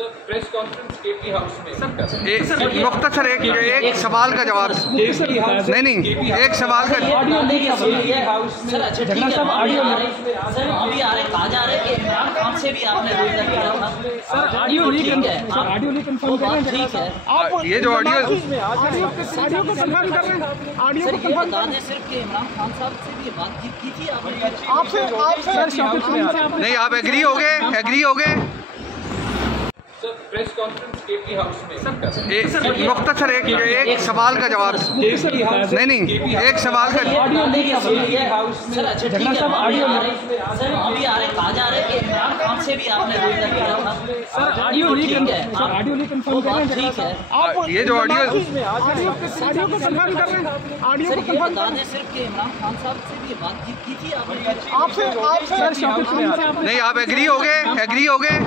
Press conference KP house में मुख्तसर एक सवाल का जवाब। नहीं एक सवाल का ऑडियो सर। अच्छा ठीक है, ऑडियो सर अभी आ रहे कहा जा रहा है कि इमरान खान से भी आपने रब्ता किया था सर। ऑडियो लीक है, ऑडियो लीक कंफर्म कर रहे हैं। ठीक है, आप ये जो ऑडियो को कंफर्म कर रहे हैं। ऑडियो को कंफर्म बता दें सिर्फ कि इमरान खान साहब से भी बात की थी आपने? आपसे नहीं, आप एग्री हो गए? प्रेस कॉन्फ्रेंस केपी हाउस में मुख्तसर एक सवाल का जवाब। नहीं एक सवाल का ऑडियो लीक सर। अच्छा ठीक है, ऑडियो सर अभी आ रहे कहा जा रहा है कि इमरान खान से भी आपने रब्ता किया था सर। ऑडियो लीक है, ऑडियो लीक कंफर्म कर रहे हैं। ठीक है, आप ये जो ऑडियो को कंफर्म कर रहे हैं। ऑडियो को कंफर्म बता दें सिर्फ कि इमरान खान साहब से भी बात की थी आपने? आपसे नहीं, आप एग्री हो गए?